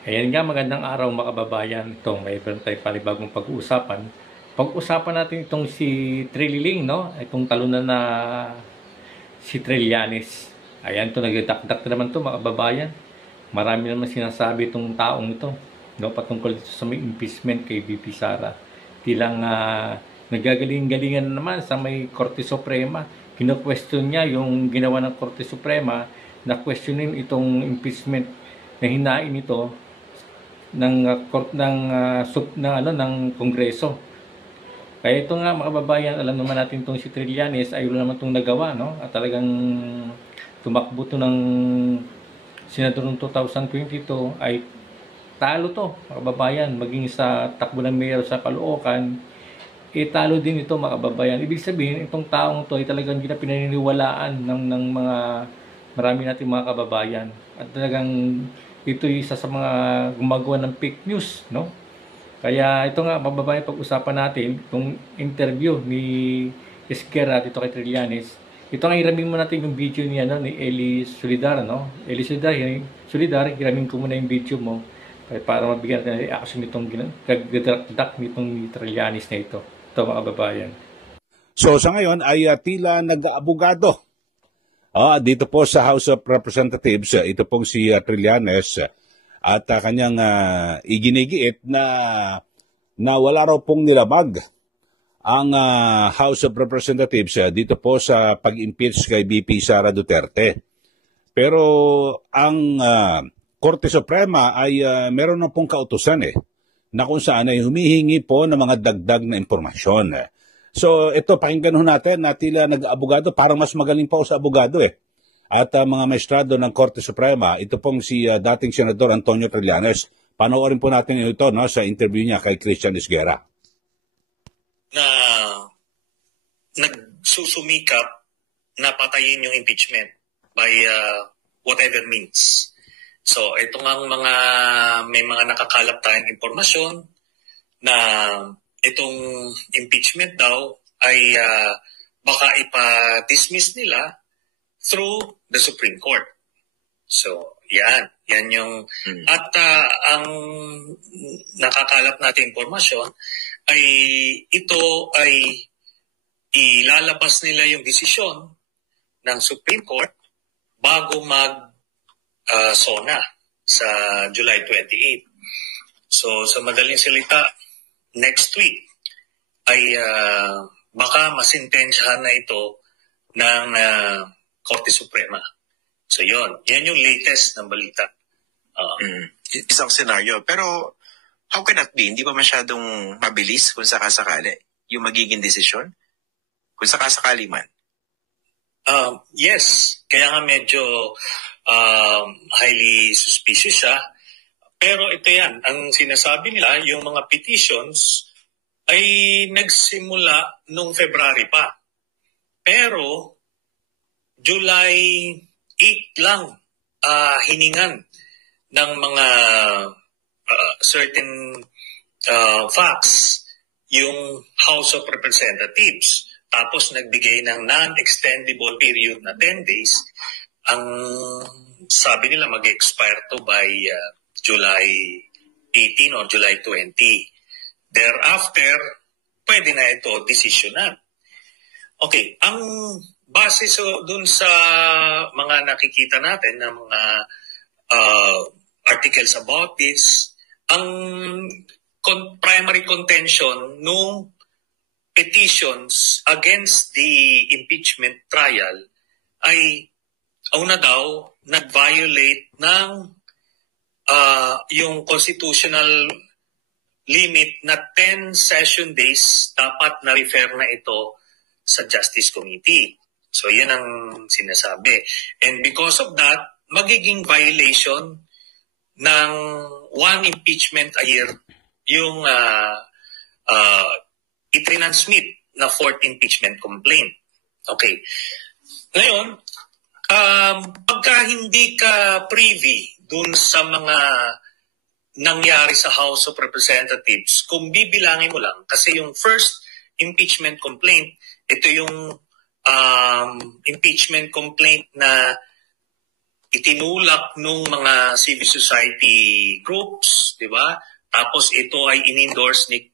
Ayan nga, magandang araw mga kababayan. Ito, mayroon tayong panibagong pag-uusapan. Pag-usapan natin itong si Trililing, no? Itong talunan na si Trillanes. Ayan, ito, nagdakdak na naman ito mga kababayan. Marami naman sinasabi itong taong ito, no? Patungkol dito sa may impeachment kay VP Sara. Tilang nagagaling-galingan na naman sa may Korte Suprema. Kino-question niya yung ginawa ng Korte Suprema na questionin itong impeachment na hinain ito ng court ng Kongreso. Kaya ito nga mga kababayan, alam naman natin itong si Trillanes ay wala naman itong nagawa, no? At talagang tumakbo to ng Senador noong 2022 ay talo to mga kababayan, maging sa takbo ng mayor sa Caloocan, talo din ito mga kababayan. Ibig sabihin, itong taong to ay talagang hindi na pinaniniwalaan ng mga marami nating mga kababayan. At talagang ito yung isa sa mga gumagawa ng fake news, no? Kaya ito nga, mababae pag-usapan natin itong interview ni Esquerra dito kay Trillanes. Ito nga, hiramin mo natin yung video niya, no, ni Eli Solidar, no? Eli Solidar, hiramin ko muna yung video mo para mabigyan natin ng reaction nitong kagdadak nitong Trillanes na ito. Ito mga kababayan. So sa ngayon ay tila nag-aabogado. Dito po sa House of Representatives, ito pong si Trillanes at kanyang iginigiit na wala raw pong nilabag ang House of Representatives dito po sa pag-impeach kay VP Sara Duterte. Pero ang Korte Suprema ay meron na pong kautusan na kung saan ay humihingi po ng mga dagdag na impormasyon. So ito, pakinggan ho natin na tila nag-abogado, parang mas magaling pa ako sa abogado At mga maestrado ng Korte Suprema, ito pong si dating Senador Antonio Trillanes. Panoorin po natin ito, no, sa interview niya kay Christian Esguerra. Na nagsusumikap na patayin yung impeachment by whatever means. So ito nga may mga nakakalap tayong impormasyon na itong impeachment daw ay baka ipa-dismiss nila through the Supreme Court. So, yan yung at ang nakakalap natin impormasyon ay ito ay ilalabas nila yung desisyon ng Supreme Court bago SONA sa July 28. So, sa madaling salita, next week ay baka masintensyahan na ito ng Korte Suprema. So yan yung latest na balita. Isang senaryo. Pero how can that be? Hindi ba masyadong mabilis kung sakasakali yung magiging desisyon? Kung sakasakali man. Yes. Kaya nga medyo highly suspicious siya. Pero ito yan. Ang sinasabi nila, yung mga petitions ay nagsimula nung February pa. Pero July 8 lang hiningan ng mga certain facts yung House of Representatives. Tapos nagbigay ng non-extendable period na 10 days. Ang sabi nila mag-expire to by July 18 or July 20. Thereafter, pwede na ito desisyonan. Okay, ang base dun sa mga nakikita natin na mga articles about this, ang primary contention nung petitions against the impeachment trial ay una daw nag-violate ng yung constitutional limit na 10 session days dapat na-refer na ito sa Justice Committee. So yan ang sinasabi. And because of that, magiging violation ng one impeachment a year yung itrinansmit na fourth impeachment complaint. Okay. Ngayon, pagka hindi ka privy dun sa mga nangyari sa House of Representatives, kung bibilangin mo lang, kasi yung first impeachment complaint, ito yung impeachment complaint na itinulak nung mga civil society groups, di ba? Tapos ito ay in-endorse ni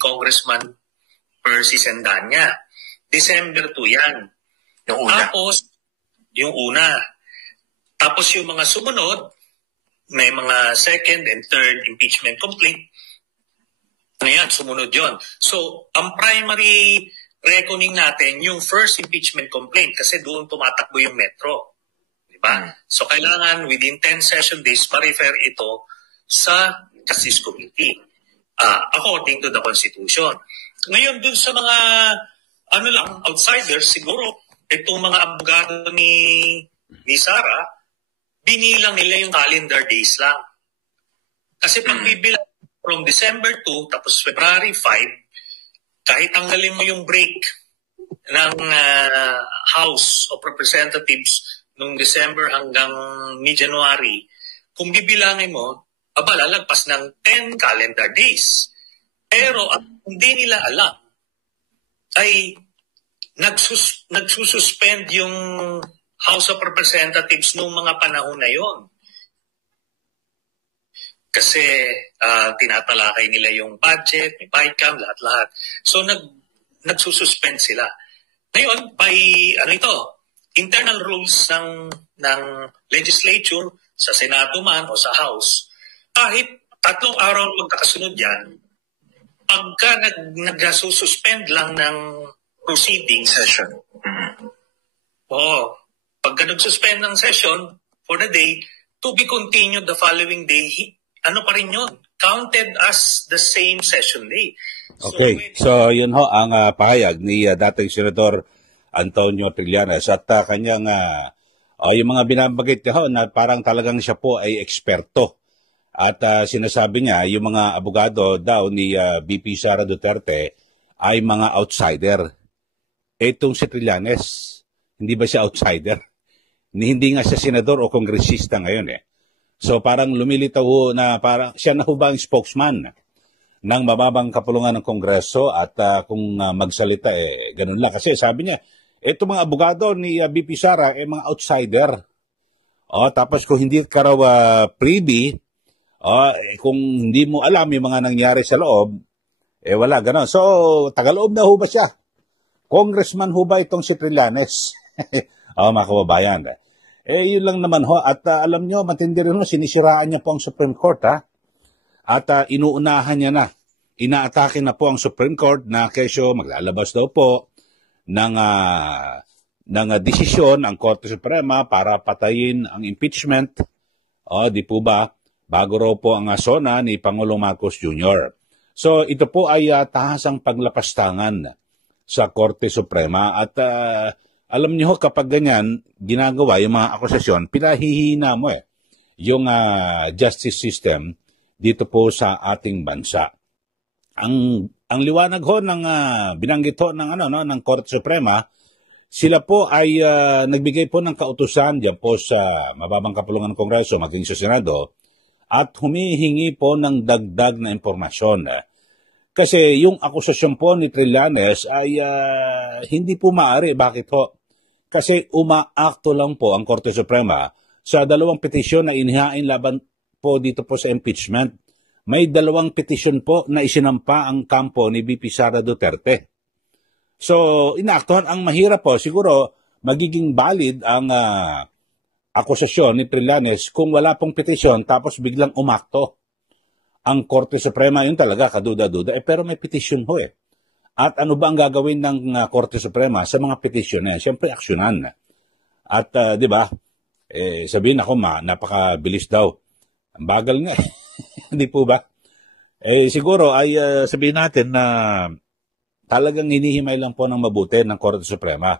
Congressman Percy Sendanya. December 2 yan. Yung una. Tapos, yung una. Tapos yung mga sumunod, may mga second and third impeachment complaint. Ano yan, sumunod yon. So, ang primary reckoning natin, yung first impeachment complaint kasi doon tumatakbo yung Metro. Diba? So, kailangan within 10 session days, ma-refer ito sa Justice Committee. According to the Constitution. Ngayon, dun sa mga outsiders, siguro, itong mga abogado ni Sara, binilang nila yung calendar days lang. Kasi pag bibilang from December 2, tapos February 5, kahit tanggalin mo yung break ng House of Representatives nung December hanggang mid-January, kung bibilangin mo, lalagpas ng 10 calendar days. Pero ang hindi nila alam ay nagsususpend yung House of Representatives nung mga panahon na yon. Kasi tinatalakay nila yung budget, may PICAM, lahat-lahat. So nagsususpend sila. Ngayon, by internal rules ng legislature, sa Senado man o sa House, kahit 3 araw magkakasunod yan, pagka nagsususpend lang ng proceeding Session. pagka nagsuspend ng session for the day, to be continued the following day, pa rin yun? Counted as the same session day. Okay, so yun ho ang pahayag ni dating Senador Antonio Trillanes at kanyang yung mga binabanggit niya ho na parang talagang siya po ay eksperto. At sinasabi niya, yung mga abogado daw ni VP Sara Duterte ay mga outsider. Etong si Trillanes, hindi ba siya outsider? Hindi nga siya senador o kongresista ngayon eh. So parang lumilitaw ho na parang siya na ho ba ang spokesman ng mababang kapulungan ng Kongreso at kung magsalita ganun lang. Kasi sabi niya, ito mga abogado ni VP Sara mga outsider. Tapos kung hindi ka raw privy, kung hindi mo alam yung mga nangyari sa loob, wala ganun. So tagaloob na ho ba siya? Congressman ho ba itong si Trillanes? Mga kababayan. Yun lang naman ho. At alam nyo, matindi rin ho, sinisiraan niya po ang Supreme Court ha. At inuunahan niya na. Inaatake na po ang Supreme Court na kesyo maglalabas daw po ng desisyon ang Korte Suprema para patayin ang impeachment. Di po ba? Bago raw po ang sona ni Pangulong Marcos Jr. So ito po ay tahasang paglapastangan sa Korte Suprema at alam niyo kapag ganyan ginagawa yung mga akusasyon, pinahihina mo yung justice system dito po sa ating bansa. Ang liwanag ho ng binanggit ho ng Korte Suprema, sila po ay nagbigay po ng kautusan diyan po sa mababang kapulungan ng Kongreso maging sa Senado at humihingi po ng dagdag na impormasyon. Kasi yung akusasyon po ni Trillanes ay hindi po maaari. Bakit ho? Kasi umaakto lang po ang Korte Suprema sa 2 petisyon na inihain laban po dito po sa impeachment. May 2 petisyon po na isinampa ang kampo ni VP Sara Duterte. So, inaaktuhan ang mahirap po. Siguro, magiging valid ang akusasyon ni Trillanes kung wala pong petisyon tapos biglang umakto ang Korte Suprema. Yun talaga, kaduda-duda. Pero may petisyon ho At ano ba ang gagawin ng Korte Suprema sa mga petisyon na yan? Siyempre, aksyonan. At, di ba, sabihin ako, napakabilis daw. Ang bagal nga. Hindi po ba? Siguro ay sabihin natin na talagang hinihimay lang po ng mabuti ng Korte Suprema.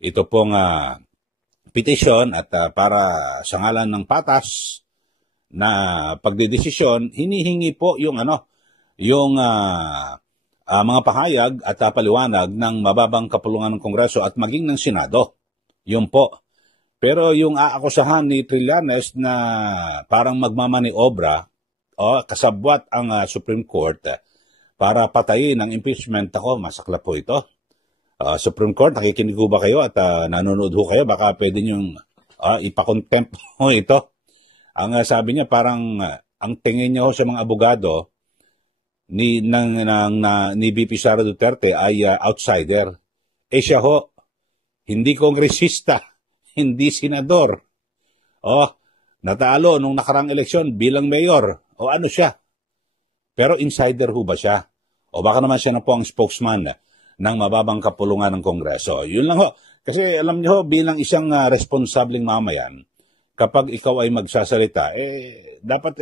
Ito pong petition at para sa ngalan ng patas na pagdedesisyon, hinihingi po yung mga pahayag at paliwanag ng mababang kapulungan ng Kongreso at maging ng Senado. Yun po. Pero yung aakusahan ni Trillanes na parang magmamaniobra kasabwat ang Supreme Court para patayin ang impeachment, masaklap po ito. Supreme Court, nakikinig ho ba kayo at nanonood ho kayo? Baka pwede niyong ipakontempt mo ito. Ang sabi niya parang ang tingin niya ho sa mga abogado ni VP Sara Duterte ay outsider. Siya ho, hindi kongresista, hindi senador. Natalo nung nakarang eleksyon bilang mayor. Ano siya? Pero insider ho ba siya? O baka naman siya na po ang spokesman ng mababang kapulungan ng Kongreso. Yun lang ho. Kasi alam niyo ho, bilang isang responsableng mamayan, kapag ikaw ay magsasalita, dapat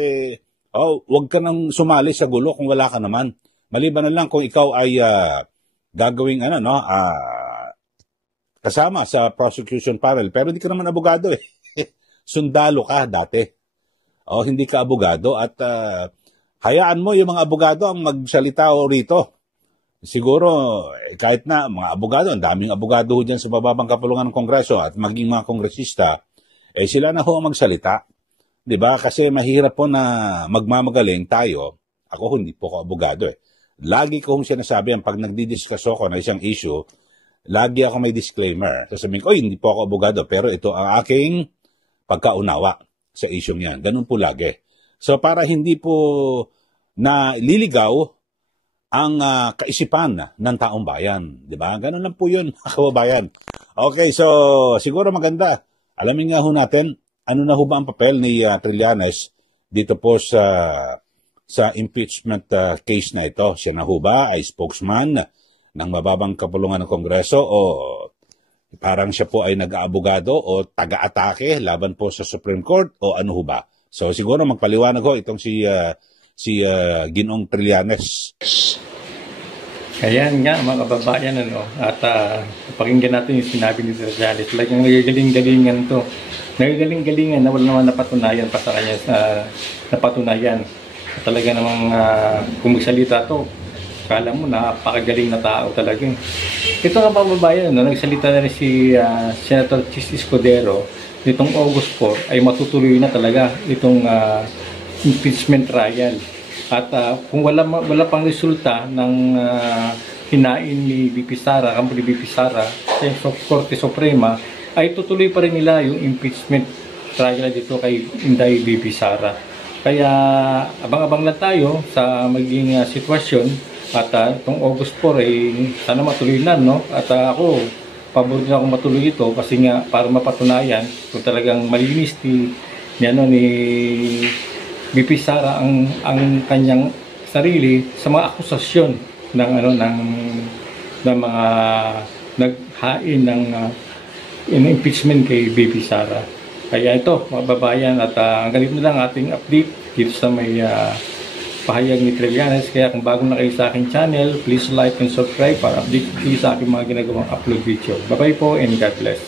wag ka nang sumali sa gulo kung wala ka naman. Maliban na lang kung ikaw ay gagawing kasama sa prosecution panel, pero hindi ka naman abogado eh. Sundalo ka dati. Hindi ka abogado at hayaan mo yung mga abogado ang magsalita rito. Siguro, kahit na mga abogado, ang daming abogado dyan sa mababang kapulungan ng Kongreso at maging mga kongresista, sila na ho ang magsalita. Diba? Kasi mahirap po na magmamagaling tayo. Ako hindi po ako abogado eh. Lagi ko sinasabi, pag nagdi-discuss ako na isang issue, lagi ako may disclaimer. Sasabihin ko, hindi po ako abogado, pero ito ang aking pagkaunawa sa issue niyan. Ganun po lagi. So para hindi po na liligaw ang kaisipan ng taong bayan. Diba? Ganun lang po yun, kababayan. Okay, so siguro maganda. Alamin nga ho natin, ano na ho ba ang papel ni Trillanes dito po sa impeachment case na ito? Siya na ho ba ay spokesman ng mababang kapulungan ng Kongreso o parang siya po ay nag-aabogado o taga-atake laban po sa Supreme Court o ano ho ba? So siguro magpaliwanag ho itong si Ginoong Trillanes. Ayan nga mga kababayan, at pakinggan natin yung sinabi ni Trillanes. Talagang nagagaling-galingan to. Nagagaling-galingan na wala naman napatunayan pa sa kanya napatunayan. Talaga namang kung magsalita to, kala mo napakagaling na tao talaga. Ito nga kababayan, nagsalita na rin si Senator Chis Escudero nitong August 4 ay matutuloy na talaga itong impeachment trial. At kung wala pang resulta ng hinain ni VP Sara, kampo ni VP Sara sa Korte Suprema, ay tutuloy pa rin nila yung impeachment trial dito kay Inday VP Sara. Kaya abang-abang lang tayo sa maging sitwasyon at itong August 4 ay sana matuloy na, no? At ako, pabor din ako matuloy ito kasi nga para mapatunayan kung talagang malinis ni VP Sara ang kanyang sarili sa mga akusasyon ng mga naghain ng impeachment kay VP Sara. Kaya ito, mga babayan, at ang ganito na lang ating update dito sa may pahayag ni Trillanes. Kaya kung bago na kayo sa aking channel, please like and subscribe para update kayo sa aking mga ginagawang upload video. Bye-bye po and God bless.